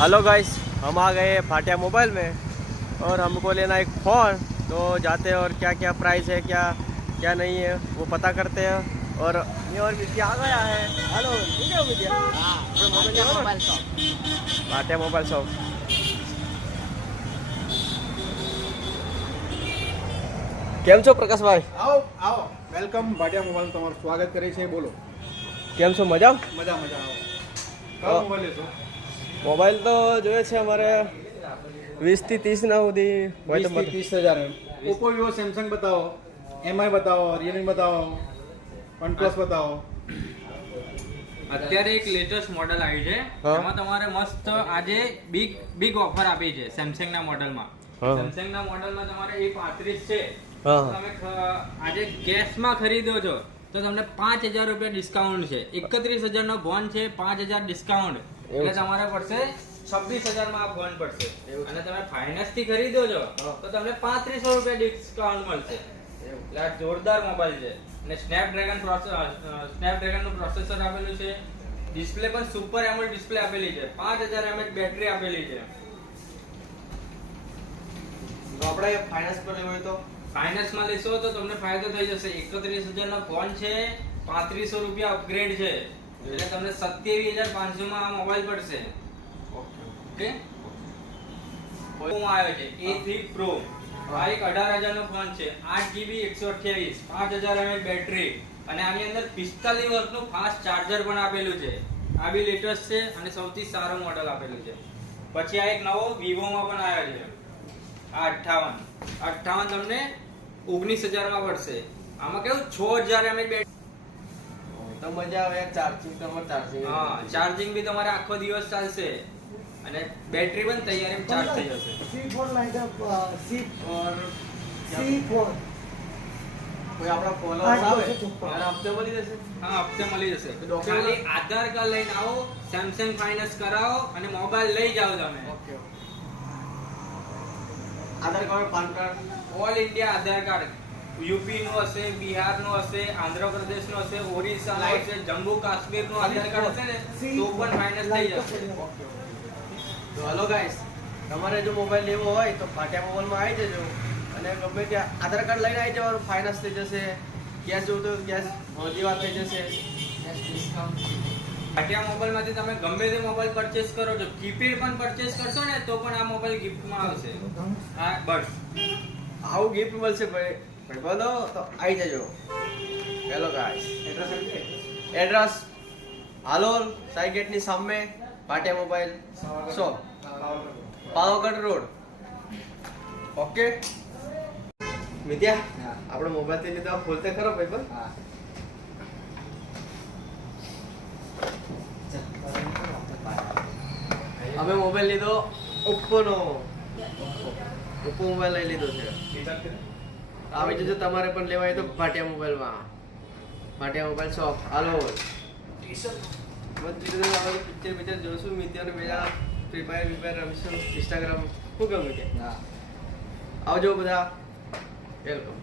Hello guys हम आ गए फाटिया mobile में और हमको लेना एक फ़ोन तो जाते हैं और क्या क्या प्राइस है क्या क्या नहीं है वो पता करते हैं और ये और विद्या आ गया है हेलो ठीक है विद्या આપણે mobile લેવાનો ને? फाटिया मोबाइल शॉप કેમ છો પ્રકાશભાઈ આવો આવો વેલકમ ભાટિયા મોબાઈલ તમારું સ્વાગત કરે છે બોલો કેમ છો મજા મજા મજા આવો અ- કયો મોબાઈલ તો જોઈએ છે અમારે વીસથી ત્રીસના સુધી હોય તો વીસથી ત્રીસ હજાર ઓપ્પો વિવો સેમસંગ બતાવો. એમઆઈ બતાવો રિયલમી બતાવો વનપ્લસ બતાવો. અત્યારે એક લેટેસ્ટ મોડેલ આવી છે. એમાં તમારે મસ્ત આજે બિગ બિગ ઓફર આપી છે સેમસંગ ના મોડેલમાં સેમસંગ ના મોડલમાં તમારે એ પાંત્રીસ છે. તમે આજે આજે કેશમાં ખરીદો છો. તો તમને પાંચ હજાર રૂપિયા ડિસ્કાઉન્ટ છે. એકત્રીસ હજાર નો ફોન છે પાંચ હજાર ડિસ્કાઉન્ટ એટલે તમારે પડશે છવ્વીસ હજારમાં આ ફોન પડશે. અને તમે ફાઇનાન્સથી ખરીદો છો તો તમને પાંત્રીસો રૂપિયા ડિસ્કાઉન્ટ મળશે. એટલે આ જોરદાર મોબાઈલ છે. અને સ્નેપડ્રેગન સ્નેપડ્રેગનનું પ્રોસેસર આપેલું છે. ડિસ્પ્લે પણ સુપર એમોલ ડિસ્પ્લે આપેલી છે. પાંચ હજાર એમએચ બેટરી આપેલી છે. તો આપણે ફાઇનાન્સ પર લેવું હોય તો? ફાઇનાન્સમાં લેશો તો તમને ફાયદો થઈ જશે. એકત્રીસ હજાર નો ફોન છે પાંત્રીસો રૂપિયા અપગ્રેડ છે. એટલે તમને સત્યાવીસ હજાર પાંચસો માં આ મોબાઈલ પડશે. ઓકે. આવ્યો છે એ થ્રી પ્રો આ એક અઢાર હજાર નો ફોન છે. આઠ જીબી એકસો અઠ્યાવીસ. પાંચ હજાર એમએચ બેટરી અને આની અંદર પિસ્તાલીસ વર્ષનું ફાસ્ટ ચાર્જર પણ આપેલું છે. આ બી લેટેસ્ટ છે અને સૌથી સારો મોડલ આપેલું છે. પછી આ એક નવો વિવોમાં પણ આવ્યો છે. આ અઠ્ઠાવન. અઠ્ઠાવન તમને ઓગણીસ હજારમાં પડશે આમાં કેવું? છ હજાર એમએચ બેટરી તો મજા આવે ચાર્જિંગ તમારે ચાર્જિંગ હા ચાર્જિંગ બી તમારે આખો દિવસ ચાલશે. અને બેટરી પણ તૈયારી ચાર્જ થઈ જશે. C4 like a uh, C और C4 કોઈ આપણા ફોલોઅર્સ આવે? ત્યારે હપ્તે મળી જશે? હા હપ્તે મળી જશે. ખાલી આધાર કાર્ડ લઈને આવો સેમસંગ ફાઇનાન્સ કરાવો અને મોબાઈલ લઈ જાઓ તમે. Okay. Aadhaar card PAN card? All India Aadhaar card UP નું હશે બિહારનું હશે આંધ્રપ્રદેશનું હશે ઓરિસ્સા નું હશે જમ્મુ કાશ્મીરનું આધાર કાર્ડ હશે ને તો પણ માઇનસ થઈ જશે. તો હલો ગાઈસ તમારે જો મોબાઈલ લેવો હોય તો ફાટ્યા મોબાઈલમાં આવી જજો. અને ગમે ત્યાં આધાર કાર્ડ લઈને આવી જવાનું ફાઇનાન્સ થઈ જશે ગેસ જોવું તો ગેસ મોદી વાત થઈ જશે. ફાટ્યા મોબાઈલમાંથી તમે ગમે તે મોબાઈલ પરચેસ કરો છો કીપેડ પણ પરચેસ કરશો ને તો પણ આ મોબાઈલ ગિફ્ટમાં આવશે. હા બસ. આવું ગિફ્ટ મળશે ભાઈ. ભાઈ બોલો તો આવી જજો. Hello guys address address Halol સાઈગેટની સામે Bhatia mobile shop Pavagadh road okay મિત્યા આપણે મોબાઈલથી લીધો. ખોલતે ખરો ભાઈ પણ અમે મોબાઈલ લીધો ઓપ્પો નો. ઓપ્પો મોબાઈલ લઈ લીધો છે. આવી જજો તમારે પણ લેવાય તો ભાટિયા મોબાઈલમાં ભાટિયા મોબાઈલ શોપ હાલો. પિક્ચર પિક્ચર જોશું. મિત્રોને બીજા ફ્રી ફાયર ફ્રી ફાયર રમીશું. ઇન્સ્ટાગ્રામ શું ગમે કે આવજો બધા. વેલકમ